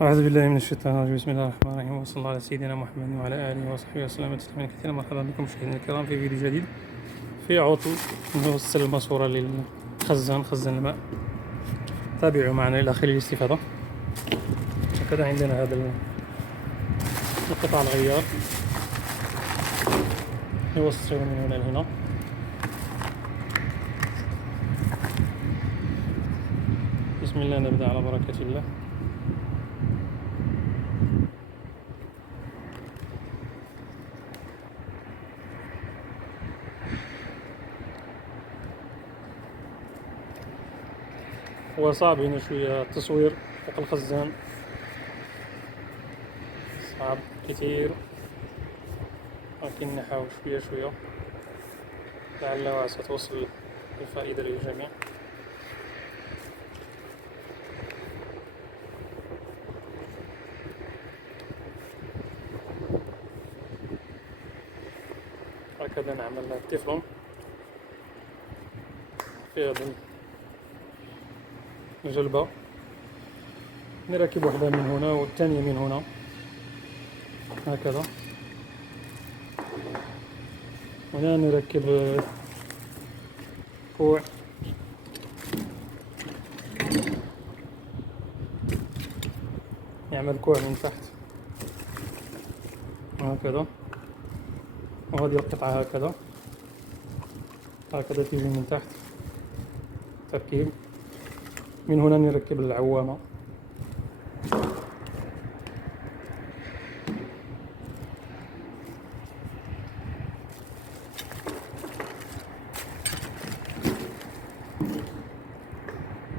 أعوذ بالله من الشيطان الرجيم. بسم الله الرحمن الرحيم، وصلى الله على سيدنا محمد وعلى آله وصحبه وسلم تسليما كثيرا. مرحبا بكم مشاهدينا الكرام في فيديو جديد في عطل نوصل الماسورة خزان الماء. تابعوا معنا إلى آخر الاستفادة. هكذا عندنا هذا القطع الغيار يوصل من هنا لهنا. بسم الله، نبدأ على بركة الله. هو صعب هنا شوية التصوير فوق الخزان، صعب كثير، لكن نحاول شوية شوية لعلها ستوصل الفائدة للجميع. هكذا نعمل التفلون في هذا الجلبة، نركب واحدة من هنا والثانية من هنا هكذا. هنا نركب كوع، نعمل كوع من تحت هكذا، وهذه القطعة هكذا تيجي من تحت تركيب. من هنا نركب العوامة،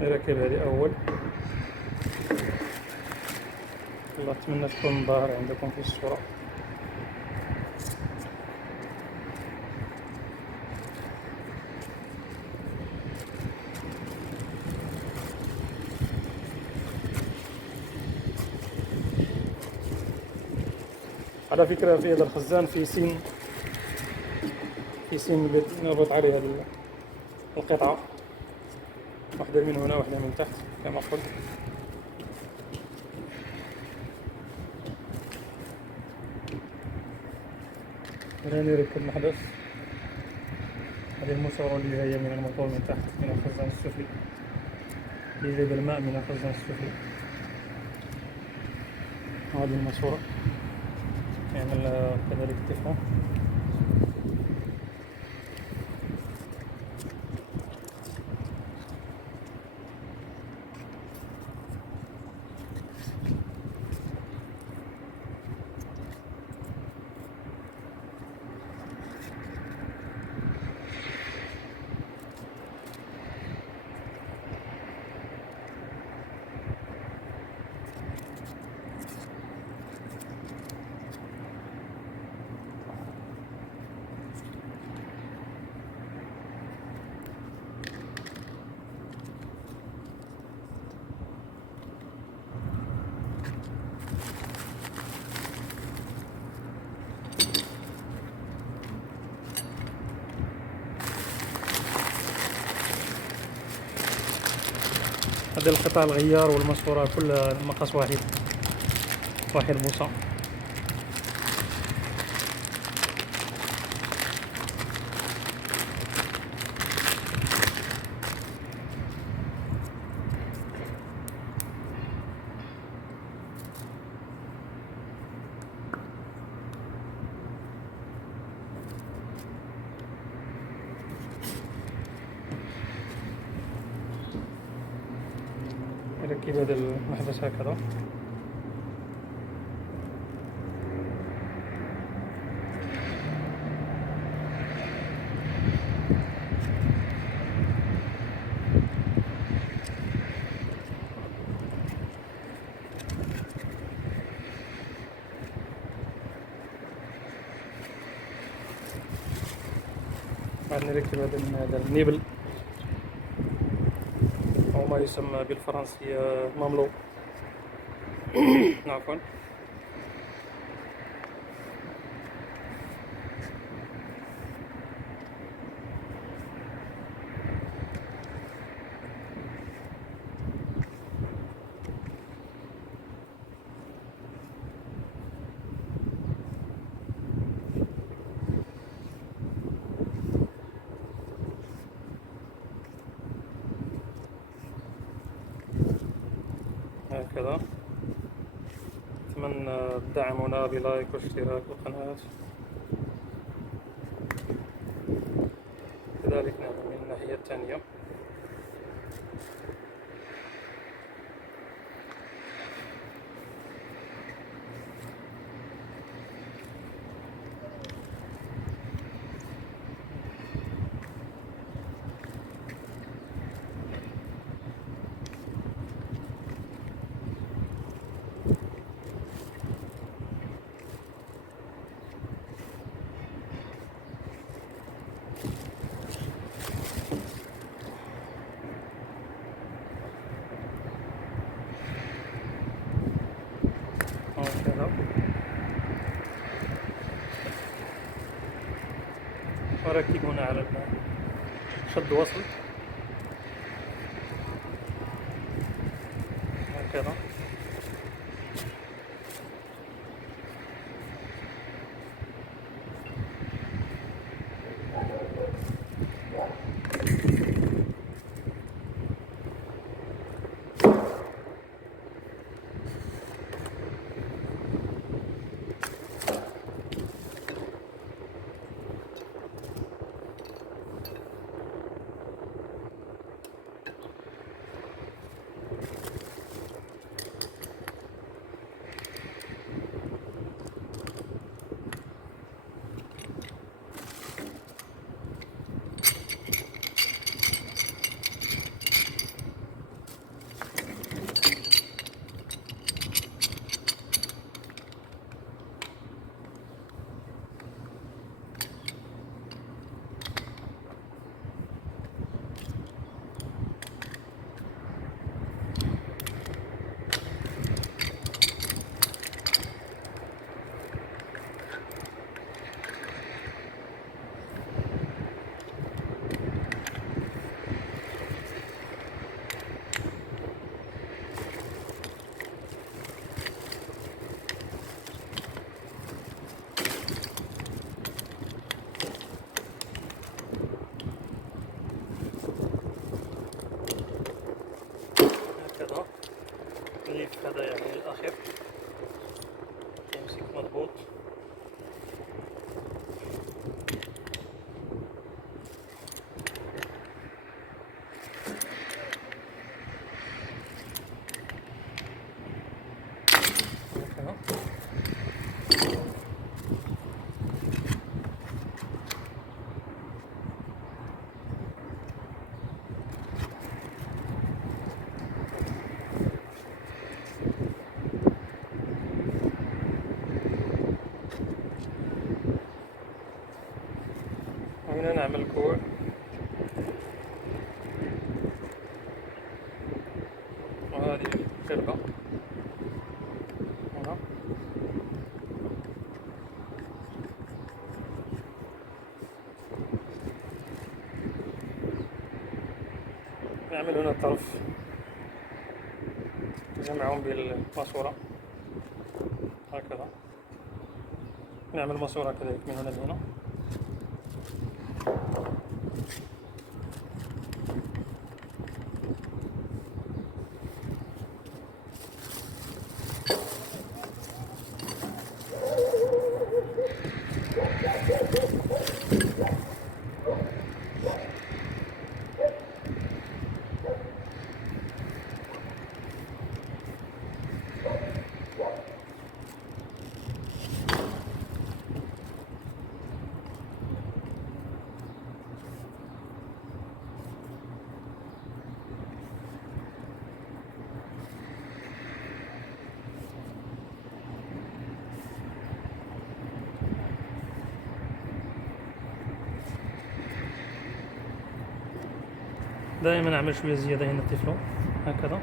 نركب هذه أول. الله أتمنى تكون ظاهرة عندكم في الصورة. على فكرة في هذا الخزان في سين نربط عليه هذه القطعة، واحدة من هنا واحدة من تحت كما قلت. هنا نركب المحبس، هذه الماسورة اللي جاية من الموتور من تحت من الخزان السفلي، يجيب الماء من الخزان السفلي. هذه الماسورة يعمل كذلك التفاح. هذه القطع الغيار والماسورة كلها مقاس واحد بوصة. نركب هذا المحبس هكذا. بعد نركب هذا النيبل أو ما يسمى بالفرنسية ماملو. عفوا. هكذا. أتمنى تدعمونا بلايك واشتراك القناة، كذلك نعمل من الناحية الثانية. هكذا وركب هنا على شد وصل هكذا. هكذا الليف هذا يعني الأخير يمسك مضبوط. هكذا وهنا نعمل كوع وهذه القربة هنا. نعمل هنا الطرف نجمعهم بالماسورة هكذا. نعمل ماسورة كذلك من هنا لهنا. دائما أعمل شوية زيادة هنا الطفل هكذا،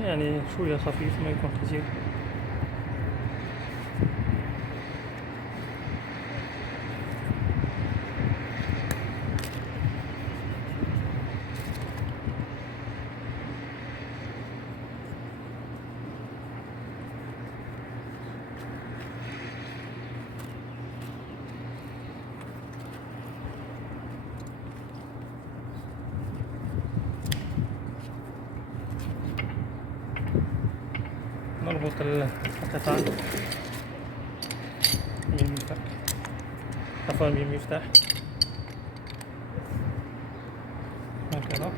يعني شوية خفيف ما يكون كثير. نربط القطع بالمفتاح، عفوا بالمفتاح هكذا.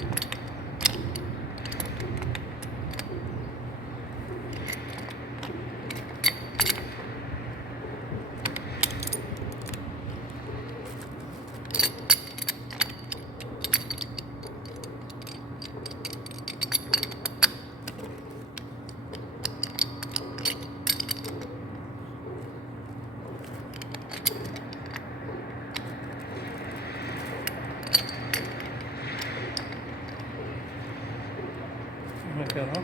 هكذا.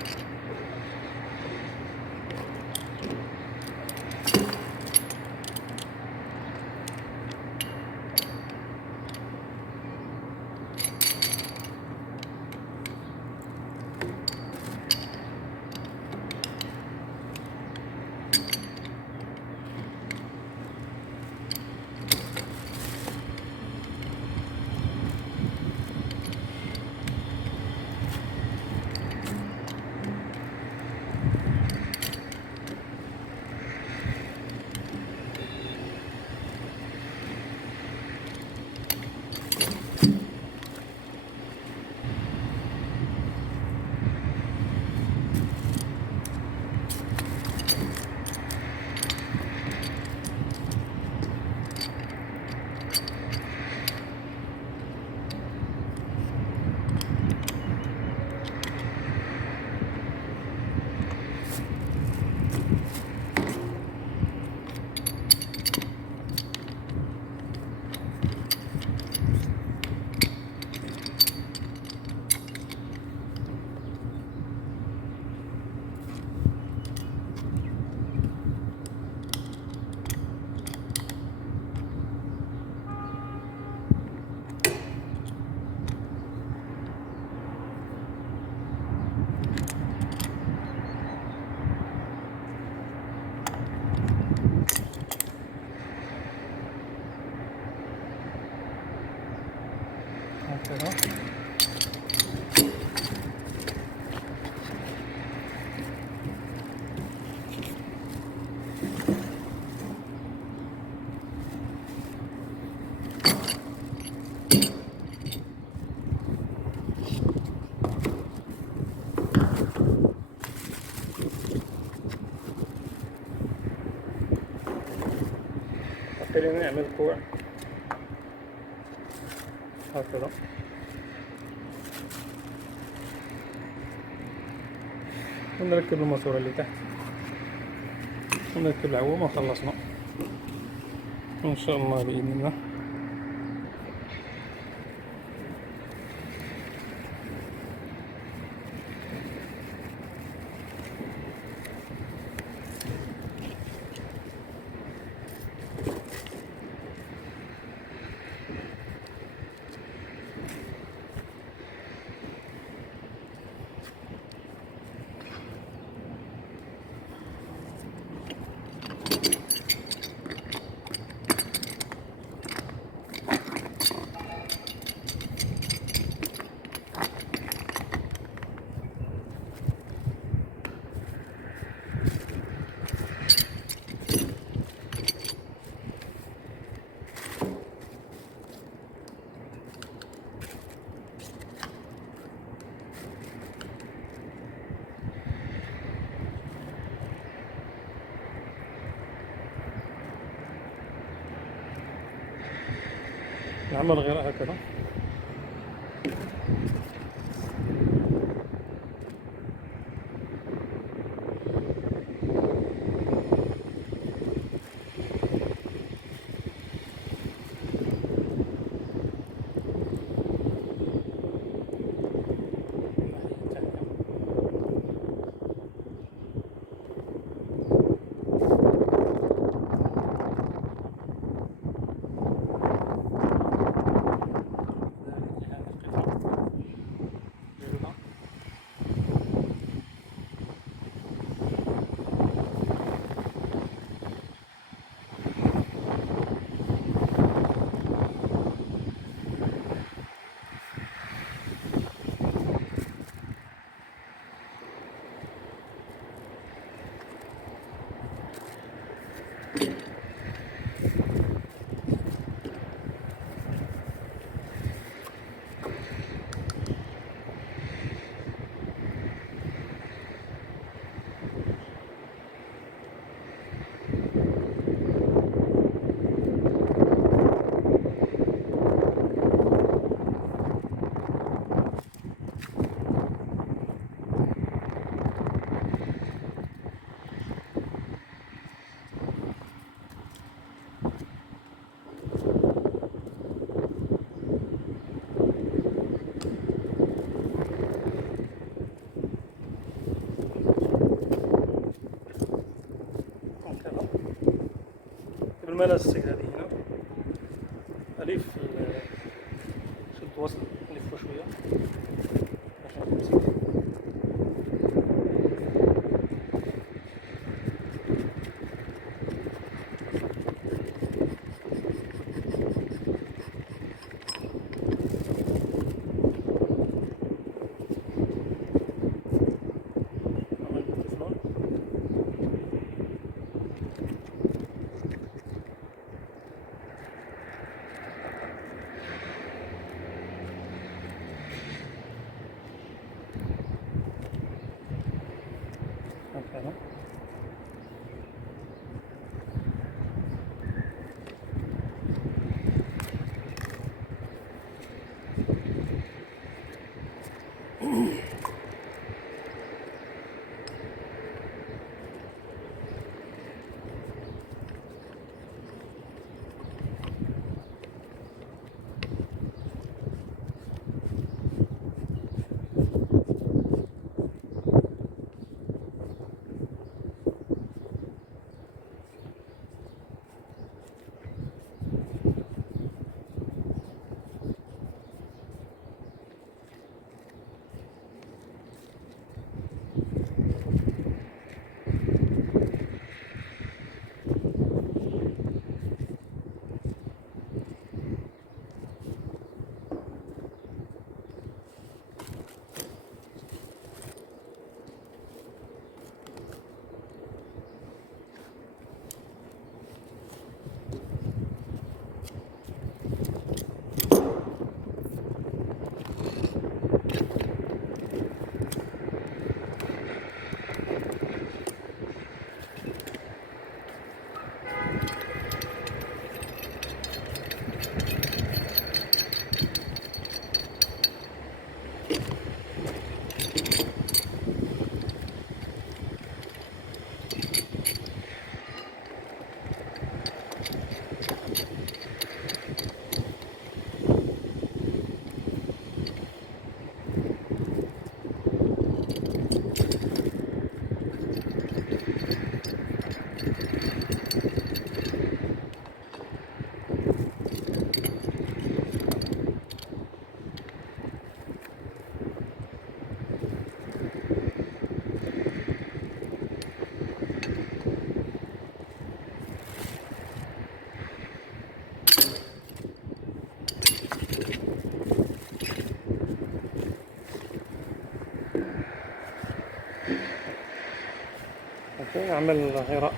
هكذا. خلينا نعمل كوع هكذا. ونركب الماسورة اللي تحت ونركب العوامة وخلصنا إن شاء الله بإذن الله. نعمل غير هكذا. المناسك هذه هنا ألف شد وصل نلفه شوية عشان تمسك. هكذا. نعمل غراء.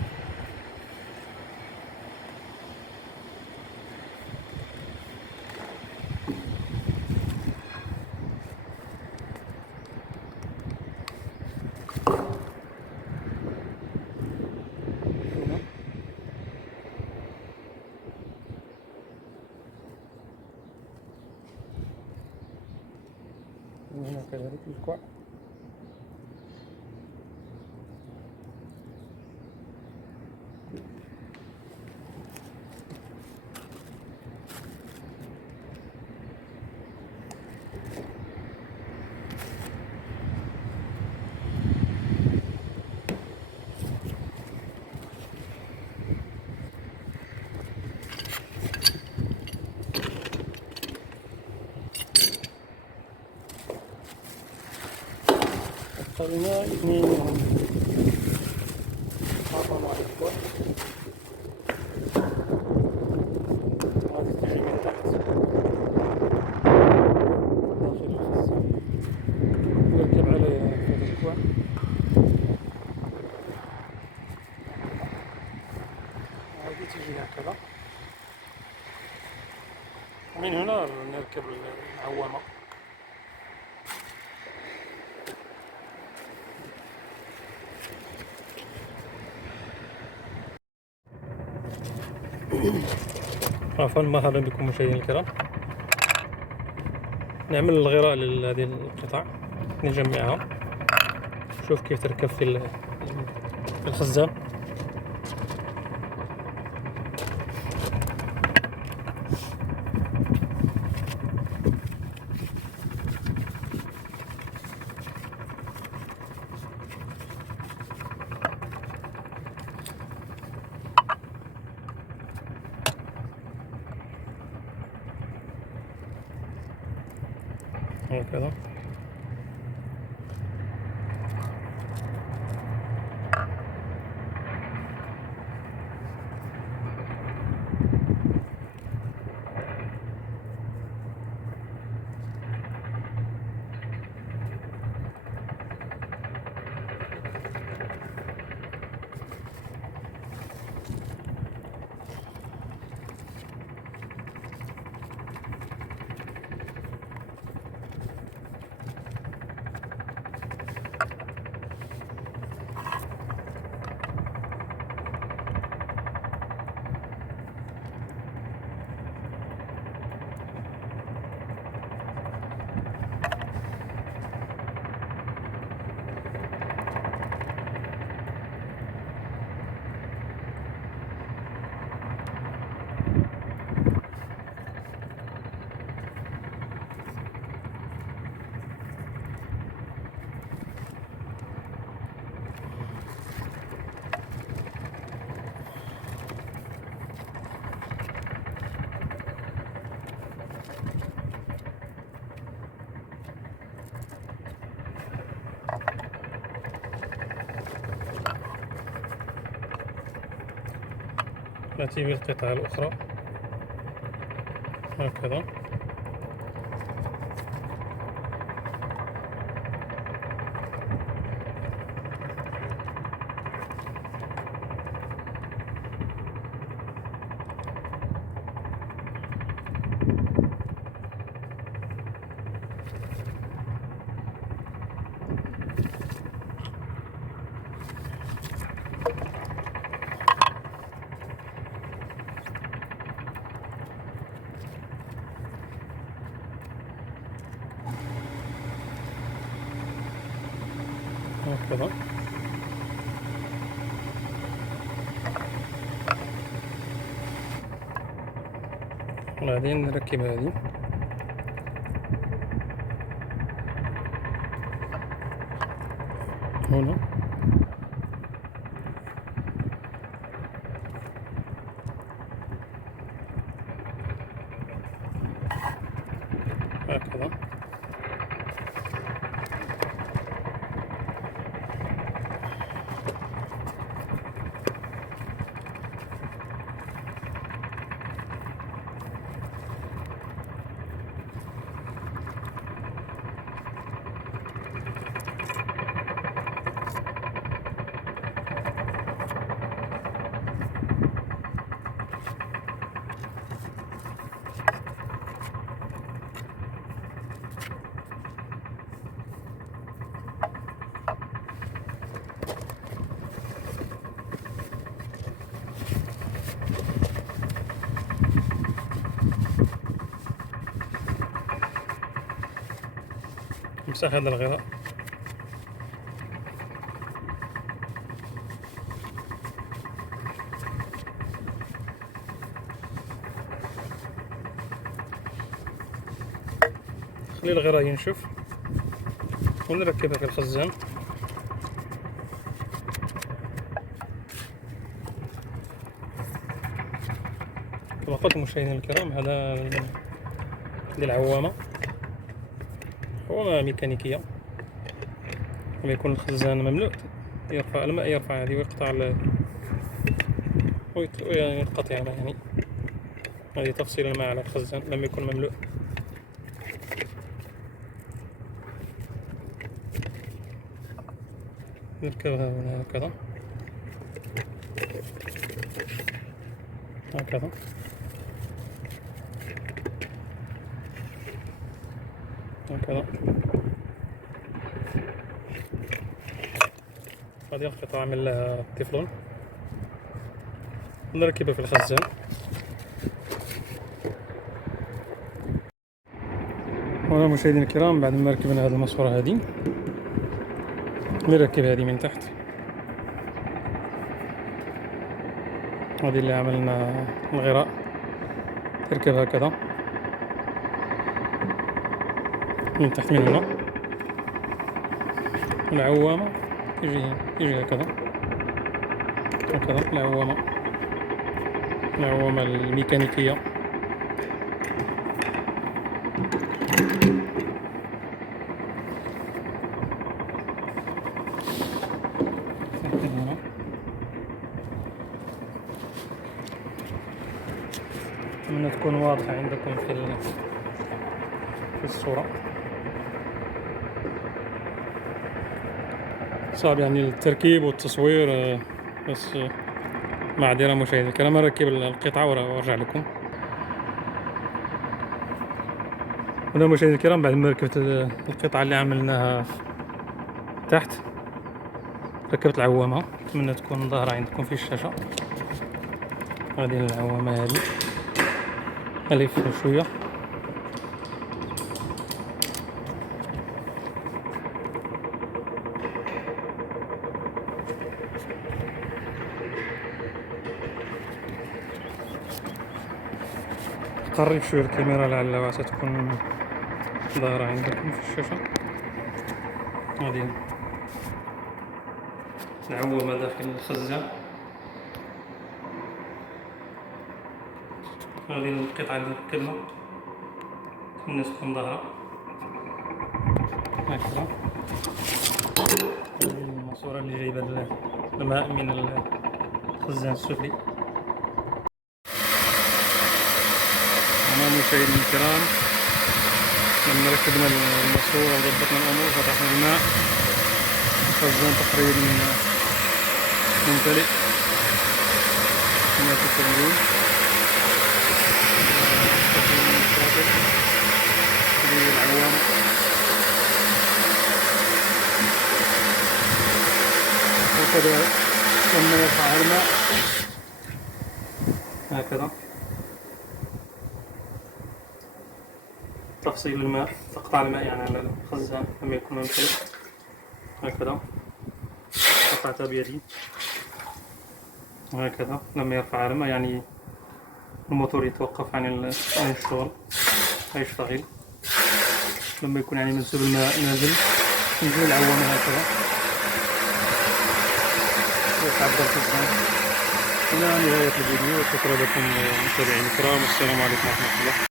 هنا كذلك الكوع. اخترنا اثنين منهم حطموا على الكوع. هذا الثاني من تحت داخل الخزان يركب عليه هذا الكوع. هذه تجي هكذا ومن هنا نركب العوامة. عفوا، مرحبا بكم مشاهدينا الكرام. نعمل الغراء لهذه القطع، نجمعها. شوف كيف تركب في الخزان. نأتي بالقطعة الأخرى هكذا. هكذا. وبعدين نركب هذه هنا. هكذا. امسح هذا الغطاء. خلي الغطاء ينشف ونركبها في الخزان. كما قلت مشاهدينا الكرام، هذا للعوامة، عوامة ميكانيكية. لما يكون الخزان مملوء يرفع الماء، يرفع هذه ويقطع وينقطع يعني. هذه تفصيل الماء على الخزان لما يكون مملوء. نركبها هنا هكذا هكذا. هكذا. هذه القطعة من التeflon نركبها في الخزان. هنا مشاهدينا الكرام، بعد ما ركبنا هذه الماسورة هذه نركب هذه من تحت. هذه اللي عملنا الغراء، تركب هكذا من تحت من هنا. العوامة يجي هكذا هكذا. العوامة الميكانيكية. أتمنى تكون واضحة عندكم في الصورة. صعب يعني التركيب والتصوير، بس معذرة مشاهدي الكرام. أركب القطعة وأرجع لكم. هنا مشاهدي الكرام، بعد ما ركبت القطعة اللي عملناها تحت، ركبت العوامة. أتمنى تكون ظاهرة عندكم في الشاشة. هذه العوامة هذه ألف شوية. قرب شوية الكاميرا لعل ستكون ظاهرة عندكم في الشاشة. هذه العوامة داخل الخزان. هذه القطعة اللي ركبنا أتمنى تكون ظاهرة هكذا. الماسورة اللي جايبة الماء من الخزان السفلي. مشاهدينا الكرام، لما ركبنا الماسورة وضبطنا الأمور فتحنا الماء، الخزان تقريبا ممتلئ كما تشاهدون. هذه العوامة هكذا لما يرفع الماء هكذا تفصيل الماء، تقطع الماء يعني على الخزان لما يكون ممتلئ هكذا. قطعتها بيدي وهكذا لما يرفع الماء يعني الموتور يتوقف عن الشغل يشتغل. لما يكون يعني منسوب الماء نازل ينزل العوامة هكذا ويتعبى الخزان. إلى نهاية الفيديو، شكرا لكم متابعينا الكرام، والسلام عليكم ورحمة الله.